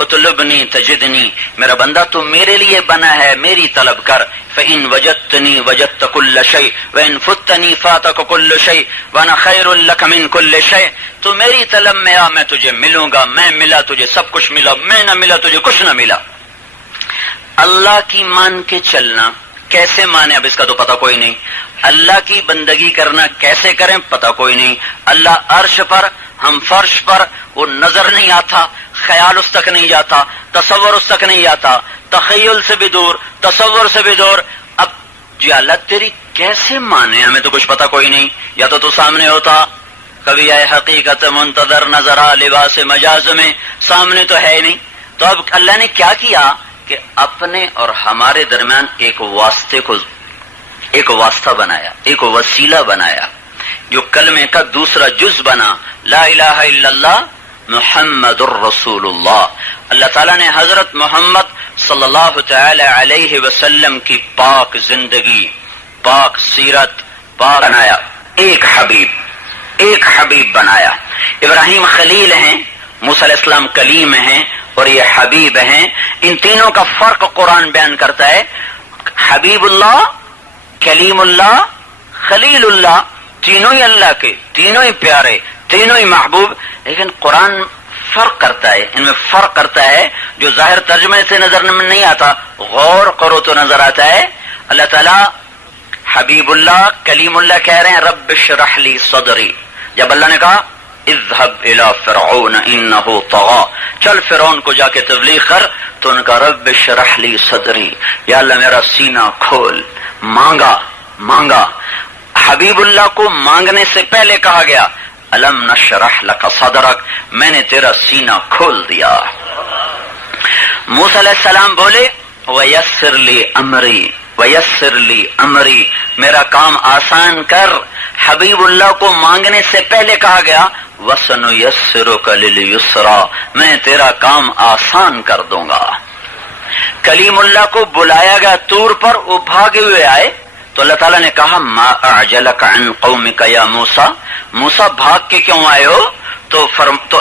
اطلبنی تجدنی، میرا بندہ تو میرے لیے بنا ہے، میری طلب کر. فإن وجدتنی وجدت كل شيء وإن فتنی فاتك كل شيء وأنا خير لك من كل شيء. تو میری طلب میں آ، میں تجھے ملوں گا، میں ملا تجھے سب کچھ ملا، میں نہ ملا تجھے کچھ نہ ملا. اللہ کی مان کے چلنا کیسے مانے، اب اس کا تو پتہ کوئی نہیں. اللہ کی بندگی کرنا کیسے کریں پتہ کوئی نہیں. اللہ عرش پر، ہم فرش پر، وہ نظر نہیں آتا، خیال اس تک نہیں جاتا، تصور اس تک نہیں جاتا، تخیل سے بھی دور، تصور سے بھی دور. اب جی اللہ تیری کیسے مانے، ہمیں تو کچھ پتہ کوئی نہیں. یا تو سامنے ہوتا، کبھی آئے حقیقت منتظر نظر آ لباس مجاز میں، سامنے تو ہے نہیں. تو اب اللہ نے کیا کیا کہ اپنے اور ہمارے درمیان ایک واسطہ بنایا، ایک وسیلہ بنایا، جو کلمے کا دوسرا جز بنا، لا الہ الا اللہ محمد الرسول اللہ. اللہ تعالیٰ نے حضرت محمد صلی اللہ تعالی علیہ وسلم کی پاک زندگی، پاک سیرت، پاک بنایا. ایک حبیب بنایا. ابراہیم خلیل ہیں، موسیٰ علیہ السلام کلیم ہیں، اور یہ حبیب ہیں. ان تینوں کا فرق قرآن بیان کرتا ہے. حبیب اللہ، کلیم اللہ، خلیل اللہ، تینوں ہی اللہ کے، تینوں ہی پیارے، تینوں ہی محبوب. لیکن قرآن فرق کرتا ہے، ان میں فرق کرتا ہے جو ظاہر ترجمے سے نظر نہیں آتا، غور کرو تو نظر آتا ہے. اللہ تعالیٰ حبیب اللہ، کلیم اللہ کہہ رہے ہیں رب اشرح لی صدری. جب اللہ نے کہا اذهب الى فرعون انه طغى، چل فرعون کو جا کے تبلیغ کر، تو ان کا رب اشرح لی صدری، یا اللہ میرا سینہ کھول. مانگا. حبیب اللہ کو مانگنے سے پہلے کہا گیا الم نشرح لک صدرک، میں نے تیرا سینہ کھول دیا. موسیٰ علیہ السلام بولے ویسر لی امری، میرا کام آسان کر. حبیب اللہ کو مانگنے سے پہلے کہا گیا وَسَنُيَسِّرُكَ لِلْيُسْرَى، میں تیرا کام آسان کر دوں گا. کلیم اللہ کو بلایا گیا طور پر، وہ بھاگے ہوئے آئے، تو اللہ تعالیٰ نے کہا ما اعجلک عن قومک یا موسیٰ، موسیٰ بھاگ کے کیوں آئے ہو؟ تو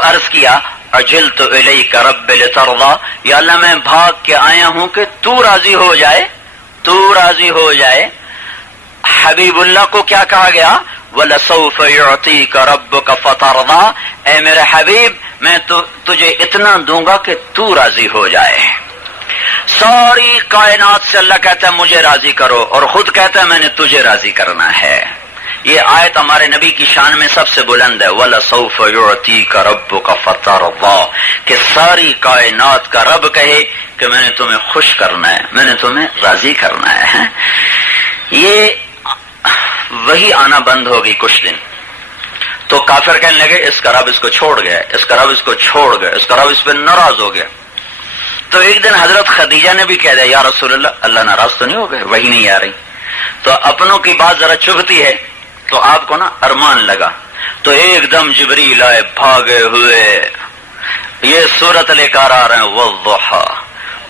عرض کیا عجلت الیک رب لترضى، یا اللہ میں بھاگ کے آیا ہوں کہ تو راضی ہو جائے. حبیب اللہ کو کیا کہا گیا وَلَسَوْفَ يُعْطِيكَ رَبُّكَ فَتَرْضَى، اے میرے حبیب میں تجھے اتنا دوں گا کہ تو راضی ہو جائے. ساری کائنات سے اللہ کہتا ہے مجھے راضی کرو، اور خود کہتا ہے میں نے تجھے راضی کرنا ہے. یہ آیت ہمارے نبی کی شان میں سب سے بلند ہے، وَلَسَوْفَ يُعْطِيكَ رَبُّكَ فَتَرْضَى، کہ ساری کائنات کا رب کہے کہ میں نے تمہیں خوش کرنا ہے، میں نے تمہیں راضی کرنا ہے. یہ وہی آنا بند ہو گئی کچھ دن، تو کافر کہنے لگے اس کا رب اس کو چھوڑ گیا، اس کا رب اس کو چھوڑ گیا، اس کا رب اس پہ ناراض ہو گیا. تو ایک دن حضرت خدیجہ نے بھی کہہ دیا یا رسول اللہ ناراض تو نہیں ہو گئے، وہی نہیں آ رہی. تو اپنوں کی بات ذرا چبھتی ہے، تو آپ کو نا ارمان لگا، تو ایک دم جبریل آئے بھاگے ہوئے، یہ صورت لے کر آ رہے ہیں والضحى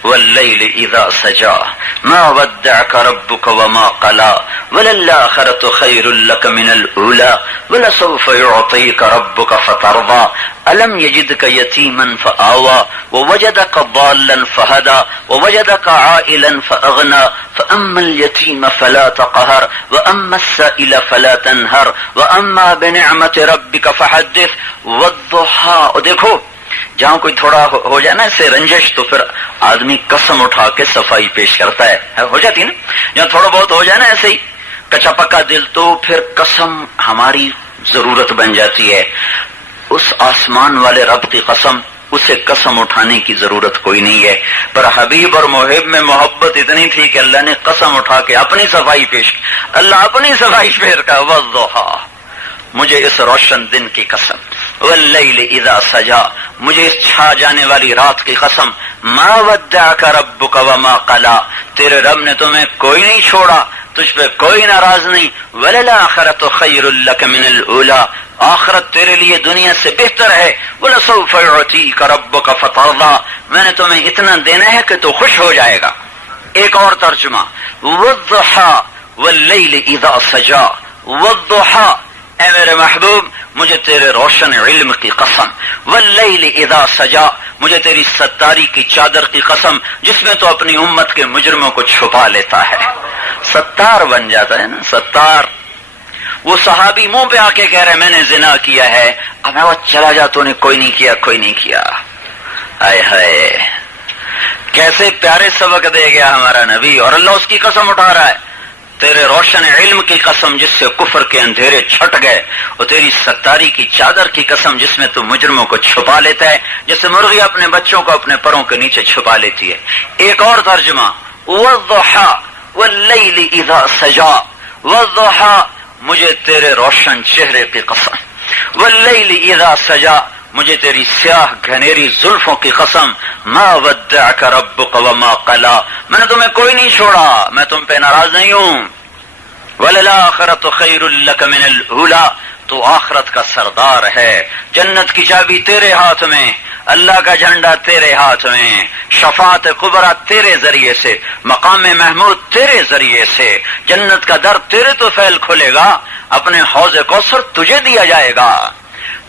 واللیل اذا سجا ما ودعك ربك وما قلى وللآخرة خير لك من الأولى ولسوف يعطيك ربك فترضى ألم يجدك يتيما فآوى ووجدك ضالا فهدى ووجدك عائلا فأغنى فأما اليتيم فلا تقهر وأما السائل فلا تنهر وأما بنعمة ربك فحدث والضحى. دیکھو جہاں کوئی تھوڑا ہو جائے نا اسے رنجش، تو پھر آدمی قسم اٹھا کے صفائی پیش کرتا ہے، ہو جاتی نا. جہاں تھوڑا بہت ہو جائے نا ایسے ہی کچا پکا دل، تو پھر قسم ہماری ضرورت بن جاتی ہے. اس آسمان والے رب کی قسم، اسے قسم اٹھانے کی ضرورت کوئی نہیں ہے. پر حبیب اور محب میں محبت اتنی تھی کہ اللہ نے قسم اٹھا کے اپنی صفائی پیش کی. اللہ اپنی صفائی پیش کا والضحى، مجھے اس روشن دن کی قسم، واللیل اذا سجا، مجھے اس چھا جانے والی رات کی قسم، ما ودعک ربک وما قلی، تیرے رب نے تمہیں کوئی نہیں چھوڑا، تجھ پہ کوئی ناراض نہیں. وللآخرۃ خیر لک من الاولی، آخرت تیرے لیے دنیا سے بہتر ہے. ولسوف یعطیک ربک فترضی، میں نے تمہیں اتنا دینا ہے کہ تو خوش ہو جائے گا. ایک اور ترجمہ والضحى واللیل اذا سجا، والضحى، اے میرے محبوب مجھے تیرے روشن علم کی قسم، واللیل اذا سجا، مجھے تیری ستاری کی چادر کی قسم جس میں تو اپنی امت کے مجرموں کو چھپا لیتا ہے، ستار بن جاتا ہے نا، ستار۔ وہ صحابی منہ پہ آ کے کہہ رہے میں نے زنا کیا ہے، اب میں وہ چلا جا، تو نے کوئی نہیں کیا، کوئی نہیں کیا۔ آئے ہائے، کیسے پیارے سبق دے گیا ہمارا نبی، اور اللہ اس کی قسم اٹھا رہا ہے، تیرے روشن علم کی قسم جس سے کفر کے اندھیرے چھٹ گئے، اور تیری ستاری کی چادر کی قسم جس میں تو مجرموں کو چھپا لیتا ہے، جیسے مرغی اپنے بچوں کو اپنے پروں کے نیچے چھپا لیتی ہے۔ ایک اور ترجمہ، والضحى واللیل اذا سجا، والضحى مجھے تیرے روشن چہرے کی قسم، واللیل اذا سجا مجھے تیری سیاہ گھنیری زلفوں کی قسم، ما ودعک ربک وما قلا، میں نے تمہیں کوئی نہیں چھوڑا، میں تم پہ ناراض نہیں ہوں، وللآخرۃ خیر لک من الاولی، تو آخرت کا سردار ہے، جنت کی چابی تیرے ہاتھ میں، اللہ کا جھنڈا تیرے ہاتھ میں، شفاعت کبریٰ تیرے ذریعے سے، مقام محمود تیرے ذریعے سے، جنت کا در تیرے تو فیل کھلے گا، اپنے حوض کوثر تجھے دیا جائے گا۔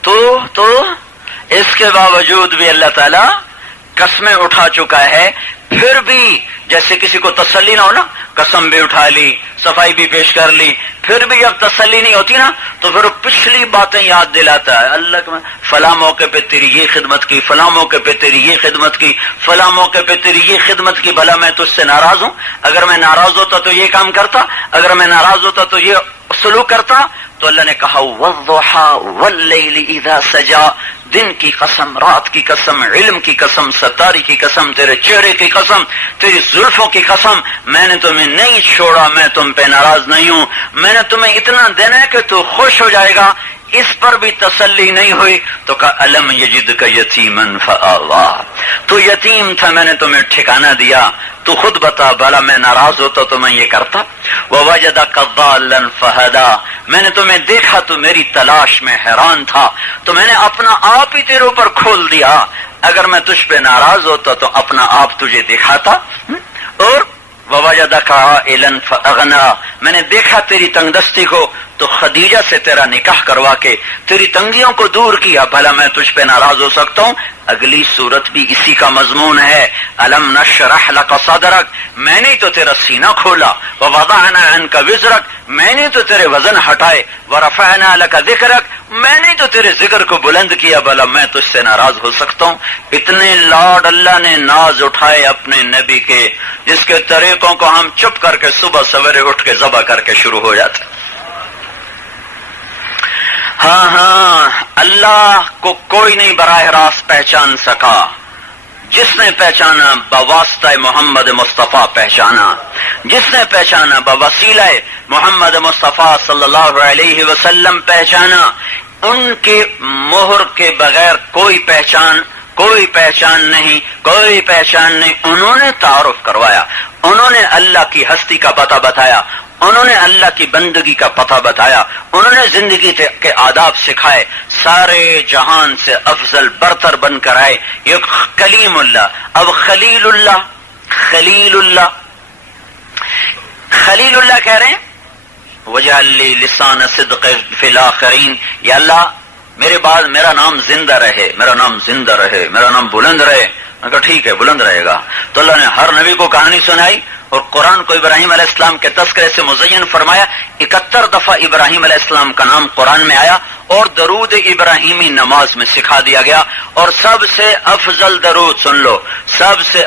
تو اس کے باوجود بھی اللہ تعالیٰ قسمیں اٹھا چکا ہے، پھر بھی جیسے کسی کو تسلی نہ ہو نا، قسم بھی اٹھا لی، صفائی بھی پیش کر لی، پھر بھی جب تسلی نہیں ہوتی نا تو پھر پچھلی باتیں یاد دلاتا ہے، اللہ کے فلاں موقع پہ تیری یہ خدمت کی، فلاں موقع پہ تیری یہ خدمت کی، فلاں موقع پہ تیری یہ خدمت کی، بھلا میں تجھ سے ناراض ہوں؟ اگر میں ناراض ہوتا تو یہ کام کرتا، اگر میں ناراض ہوتا تو یہ سلوک کرتا۔ تو اللہ نے کہا والضحى واللیل اذا سجا، دن کی قسم، رات کی قسم، علم کی قسم، ستاری کی قسم، تیرے چہرے کی قسم، تیری زلفوں کی قسم، میں نے تمہیں نہیں چھوڑا، میں تم پہ ناراض نہیں ہوں، میں نے تمہیں اتنا دینا ہے کہ تو خوش ہو جائے گا۔ اس پر بھی تسلی نہیں ہوئی تو کہا الم یجدک یتیما فآوی، تو یتیم تھا میں نے تمہیں ٹھکانہ دیا، تو خود بتا بھلا میں ناراض ہوتا تو میں یہ کرتا؟ ووجدک ضالا فہدی، میں نے تمہیں دیکھا تو میری تلاش میں حیران تھا، تو میں نے اپنا آپ ہی تیرے اوپر کھول دیا، اگر میں تجھ پہ ناراض ہوتا تو اپنا آپ تجھے دکھاتا۔ اور ووجدک عائلا فاغنی، میں نے دیکھا تیری تنگ دستی کو تو خدیجہ سے تیرا نکاح کروا کے تیری تنگیوں کو دور کیا، بھلا میں تجھ پہ ناراض ہو سکتا ہوں؟ اگلی صورت بھی اسی کا مضمون ہے، الم نشرح لک صدرک، میں نے تو تیرا سینہ کھولا، ووضعنا عنک وزرک، میں نے تو تیرے وزن ہٹائے، ورفعنا لک ذکرک، میں نے تو تیرے ذکر کو بلند کیا، بھلا میں تجھ سے ناراض ہو سکتا ہوں؟ اتنے لاڈ اللہ نے ناز اٹھائے اپنے نبی کے، جس کے طریقوں کو ہم چپ کر کے صبح سویرے اٹھ کے ذبح کر کے شروع ہو جاتے۔ ہاں اللہ کو کوئی نہیں براہ راست پہچان سکا، جس نے پہچانا بواسطہ محمد مصطفیٰ پہچانا، جس نے پہچانا بوسیلہ محمد مصطفیٰ صلی اللہ علیہ وسلم پہچانا، ان کے مہر کے بغیر کوئی پہچان نہیں، انہوں نے تعارف کروایا، انہوں نے اللہ کی ہستی کا پتہ بتایا، انہوں نے اللہ کی بندگی کا پتہ بتایا، انہوں نے زندگی کے آداب سکھائے، سارے جہان سے افضل برتر بن کر آئے۔ یہ کلیم اللہ، اب خلیل اللہ کہہ رہے ہیں وجعل لی لسان صدق فی الاخرین، یا اللہ میرے بعد میرا نام زندہ رہے، میرا نام بلند رہے۔ میں کہا ٹھیک ہے، بلند رہے گا۔ تو اللہ نے ہر نبی کو کہانی سنائی، اور قرآن کو ابراہیم علیہ السلام کے تذکرے سے مزین فرمایا، 71 دفعہ ابراہیم علیہ السلام کا نام قرآن میں آیا، اور درود ابراہیمی نماز میں سکھا دیا گیا، اور سب سے افضل درود سن لو، سب سے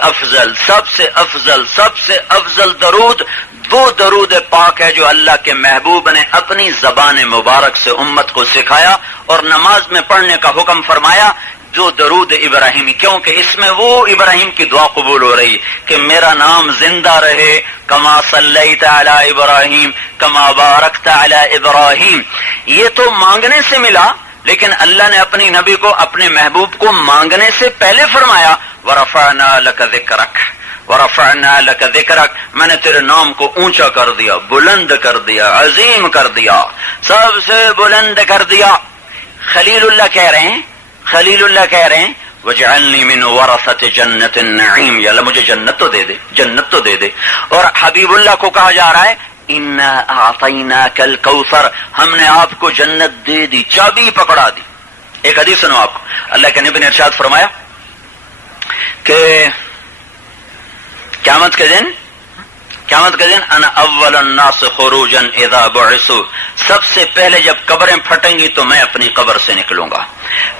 افضل درود وہ درود پاک ہے جو اللہ کے محبوب نے اپنی زبان مبارک سے امت کو سکھایا اور نماز میں پڑھنے کا حکم فرمایا، جو درود ابراہیمی، کیونکہ اس میں وہ ابراہیم کی دعا قبول ہو رہی کہ میرا نام زندہ رہے، کما صلیت علی ابراہیم کما بارکت علی ابراہیم۔ یہ تو مانگنے سے ملا، لیکن اللہ نے اپنی نبی کو، اپنے محبوب کو مانگنے سے پہلے فرمایا ورفعنا لک ذکرک، میں نے تیرے نام کو اونچا کر دیا، بلند کر دیا، عظیم کر دیا، سب سے بلند کر دیا۔ خلیل اللہ کہہ رہے ہیں وجعلنی من ورثۃ جنت النعیم، یا اللہ مجھے جنت تو دے دے۔ اور حبیب اللہ کو کہا جا رہا ہے انا اعطیناک الکوثر، ہم نے آپ کو جنت دے دی، چابی پکڑا دی۔ ایک حدیث سنو آپ کو، اللہ کے نبی نے ارشاد فرمایا کہ قیامت کے دن انا اول الناس خروجا اذا بعثوا، سب سے پہلے جب قبریں پھٹیں گی تو میں اپنی قبر سے نکلوں گا،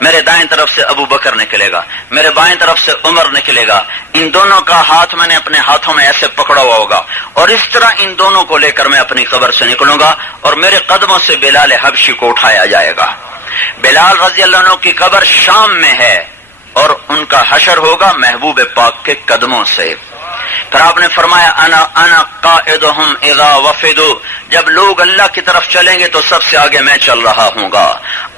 میرے دائیں طرف سے ابو بکر نکلے گا، میرے بائیں طرف سے عمر نکلے گا، ان دونوں کا ہاتھ میں نے اپنے ہاتھوں میں ایسے پکڑا ہوا ہوگا، اور اس طرح ان دونوں کو لے کر میں اپنی قبر سے نکلوں گا، اور میرے قدموں سے بلال حبشی کو اٹھایا جائے گا۔ بلال رضی اللہ عنہ کی قبر شام میں ہے، اور ان کا حشر ہوگا محبوب پاک کے قدموں سے۔ پھر آپ نے فرمایا انا قائدہم اذا وفدوا، جب لوگ اللہ کی طرف چلیں گے تو سب سے آگے میں چل رہا ہوں گا۔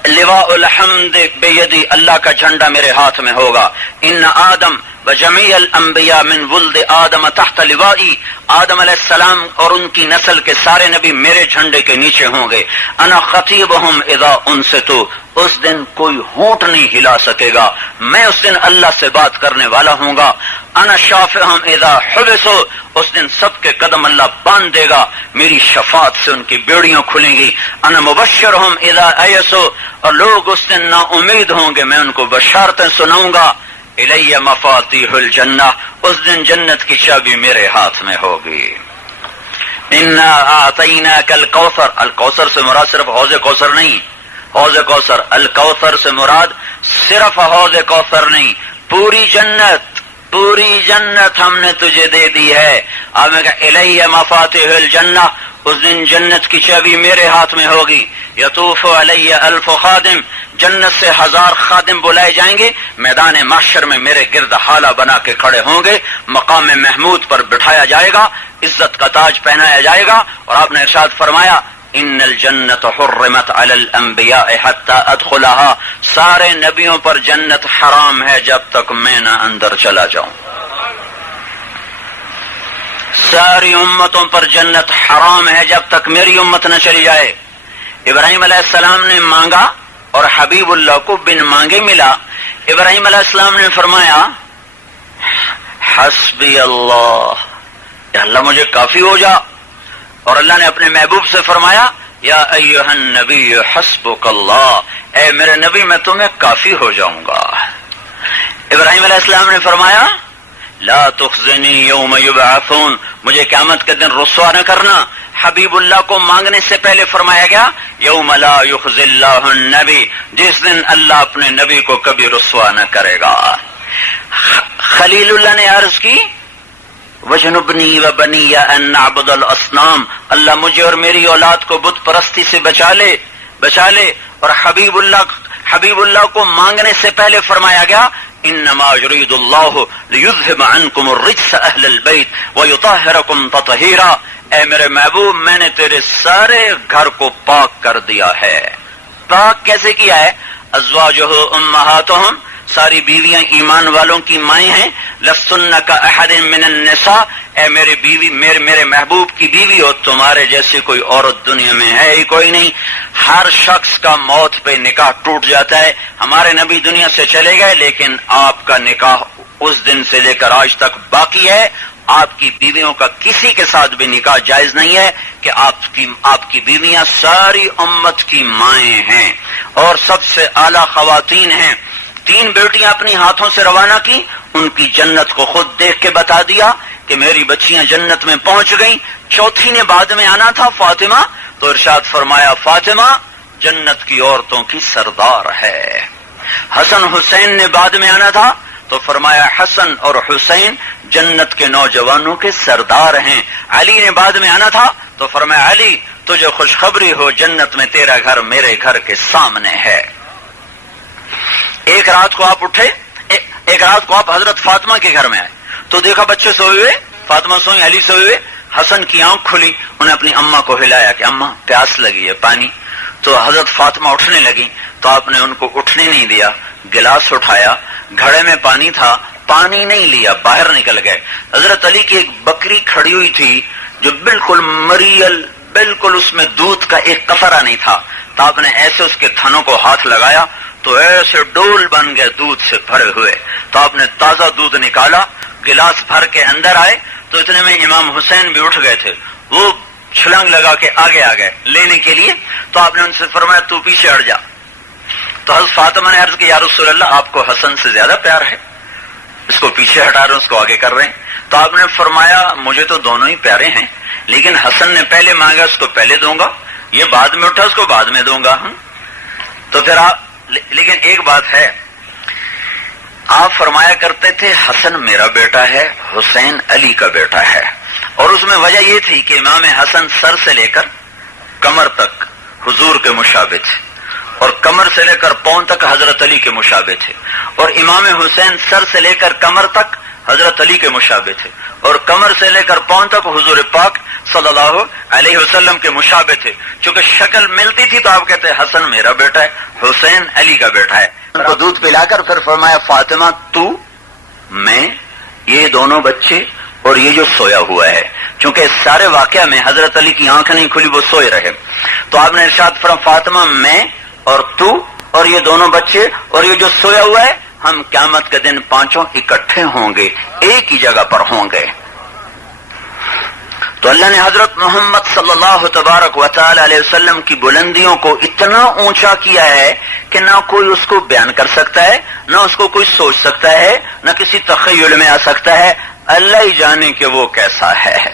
لواء الحمد بیدی، اللہ کا جھنڈا میرے ہاتھ میں ہوگا۔ ان آدم وجمیع الانبیاء من ولد آدم تحت لوائی، آدم علیہ السلام اور ان کی نسل کے سارے نبی میرے جھنڈے کے نیچے ہوں گے۔ انا خطیبہم اذا انصتوا، اس دن کوئی ہونٹ نہیں ہلا سکے گا، میں اس دن اللہ سے بات کرنے والا ہوں گا۔ انا شافعہم اذا حبسوا، اس دن سب کے قدم اللہ باندھ دے گا، میری شفاعت سے ان کی بیڑیاں کھلیں گی۔ انا مبشرہم اذا ایسوا، اور لوگ اس دن نا امید ہوں گے، میں ان کو بشارتیں سناؤں گا۔ الی مفاتیح الجنہ، اس دن جنت کی چابی میرے ہاتھ میں ہوگی۔ انا اعطیناک الکوثر، الکوثر سے مراد صرف حوض کوثر نہیں، حوض کوثر، الکوثر سے مراد صرف حوض کوثر نہیں، پوری جنت ہم نے تجھے دے دی ہے۔ آپ نے کہا الی مفاتیح الجنہ، اس دن جنت کی چابی میرے ہاتھ میں ہوگی۔ یطوف علی الف خادم، جنت سے 1000 خادم بلائے جائیں گے، میدان محشر میں میرے گرد حالہ بنا کے کھڑے ہوں گے، مقام محمود پر بٹھایا جائے گا، عزت کا تاج پہنایا جائے گا۔ اور آپ نے ارشاد فرمایا ان الجنت حرمت علی الانبیاء حتی ادخلها، سارے نبیوں پر جنت حرام ہے جب تک میں نہ اندر چلا جاؤں، ساری امتوں پر جنت حرام ہے جب تک میری امت نہ چلی جائے۔ ابراہیم علیہ السلام نے مانگا اور حبیب اللہ کو بن مانگے ملا۔ ابراہیم علیہ السلام نے فرمایا حسبی اللہ، یا اللہ مجھے کافی ہو جا، اور اللہ نے اپنے محبوب سے فرمایا یا ایھا النبی حسبک اللہ، اے میرے نبی میں تمہیں کافی ہو جاؤں گا۔ ابراہیم علیہ السلام نے فرمایا لا تخزنی یوم یبعثون، مجھے قیامت کے دن رسوا نہ کرنا۔ حبیب اللہ کو مانگنے سے پہلے فرمایا گیا یوم لا یخزی اللہ النبی، جس دن اللہ اپنے نبی کو کبھی رسوا نہ کرے گا۔ خلیل اللہ نے عرض کی وجنبنی وبنی ان نعبد الاصنام، اللہ مجھے اور میری اولاد کو بت پرستی سے بچا لے۔ اور حبیب اللہ کو مانگنے سے پہلے فرمایا گیا انما یرید اللہ لیذھب عنکم الرجس اہل البیت ویطہرکم تطہیرا، اے میرے محبوب میں نے تیرے سارے گھر کو پاک کر دیا ہے۔ پاک کیسے کیا ہے؟ ازواجہ امہاتہم، ساری بیویاں ایمان والوں کی مائیں ہیں۔ لستن کاحد من النساء، اے میرے بیوی میرے محبوب کی بیوی ہو، تمہارے جیسی کوئی عورت دنیا میں ہے ہی کوئی نہیں۔ ہر شخص کا موت پہ نکاح ٹوٹ جاتا ہے، ہمارے نبی دنیا سے چلے گئے لیکن آپ کا نکاح اس دن سے لے کر آج تک باقی ہے۔ آپ کی بیویوں کا کسی کے ساتھ بھی نکاح جائز نہیں ہے کہ آپ کی بیویاں ساری امت کی مائیں ہیں اور سب سے اعلیٰ خواتین ہیں۔ 3 بیٹیاں اپنی ہاتھوں سے روانہ کی، ان کی جنت کو خود دیکھ کے بتا دیا کہ میری بچیاں جنت میں پہنچ گئیں۔ چوتھی نے بعد میں آنا تھا فاطمہ، تو ارشاد فرمایا فاطمہ جنت کی عورتوں کی سردار ہے۔ حسن حسین نے بعد میں آنا تھا تو فرمایا حسن اور حسین جنت کے نوجوانوں کے سردار ہیں۔ علی نے بعد میں آنا تھا تو فرمایا علی تجھے خوشخبری ہو، جنت میں تیرا گھر میرے گھر کے سامنے ہے۔ ایک رات کو آپ حضرت فاطمہ کے گھر میں آئے تو دیکھا بچے سوئے ہوئے، فاطمہ سوئی، علی سوئے ہوئے۔ حسن کی آنکھ کھلی، انہیں اپنی اماں کو ہلایا کہ اماں پیاس لگی ہے پانی، تو حضرت فاطمہ اٹھنے لگی تو آپ نے ان کو اٹھنے نہیں دیا، گلاس اٹھایا، گھڑے میں پانی تھا، پانی نہیں لیا، باہر نکل گئے۔ حضرت علی کی ایک بکری کھڑی ہوئی تھی جو بالکل مریل، بالکل اس میں دودھ کا ایک قطرہ نہیں تھا، تو آپ نے ایسے اس کے تھنوں کو ہاتھ لگایا تو ایسے ڈول بن گئے دودھ سے بھرے ہوئے، تو آپ نے تازہ دودھ نکالا، گلاس بھر کے اندر آئے تو اتنے میں امام حسین بھی اٹھ گئے تھے، وہ چھلانگ لگا کے آگے آ گئے لینے کے لیے، تو آپ نے ان سے فرمایا تو پیچھے ہٹ جا۔ تو حضرت فاطمہ نے عرض کی یا رسول اللہ آپ کو حسن سے زیادہ پیار ہے، اس کو پیچھے ہٹا رہے ہیں، اس کو آگے کر رہے ہیں۔ تو آپ نے فرمایا مجھے تو دونوں ہی پیارے ہیں، لیکن حسن نے پہلے مانگا اس کو پہلے دوں گا، یہ بعد میں اٹھا اس کو بعد میں دوں گا۔ تو پھر آپ، لیکن ایک بات ہے، آپ فرمایا کرتے تھے حسن میرا بیٹا ہے، حسین علی کا بیٹا ہے، اور اس میں وجہ یہ تھی کہ امام حسن سر سے لے کر کمر تک حضور کے مشابہ تھے، اور کمر سے لے کر پاؤں تک حضرت علی کے مشابہ تھے، اور امام حسین سر سے لے کر کمر تک حضرت علی کے مشابہ تھے، اور کمر سے لے کر پاؤں تک حضور پاک صلی اللہ علیہ وسلم کے مشابہ تھے۔ چونکہ شکل ملتی تھی تو آپ کہتے ہیں حسن میرا بیٹا ہے، حسین علی کا بیٹا ہے۔ ان کو دودھ پلا کر پھر فرمایا فاطمہ تو، میں، یہ دونوں بچے اور یہ جو سویا ہوا ہے، چونکہ سارے واقعہ میں حضرت علی کی آنکھ نہیں کھلی، وہ سوئے رہے، تو آپ نے ارشاد فرمایا فاطمہ میں اور تو اور یہ دونوں بچے اور یہ جو سویا ہوا ہے، ہم قیامت کے دن پانچوں اکٹھے ہوں گے، ایک ہی جگہ پر ہوں گے۔ تو اللہ نے حضرت محمد صلی اللہ تبارک و تعالی علیہ وسلم کی بلندیوں کو اتنا اونچا کیا ہے کہ نہ کوئی اس کو بیان کر سکتا ہے، نہ اس کو کوئی سوچ سکتا ہے، نہ کسی تخیل میں آ سکتا ہے، اللہ ہی جانے کہ وہ کیسا ہے۔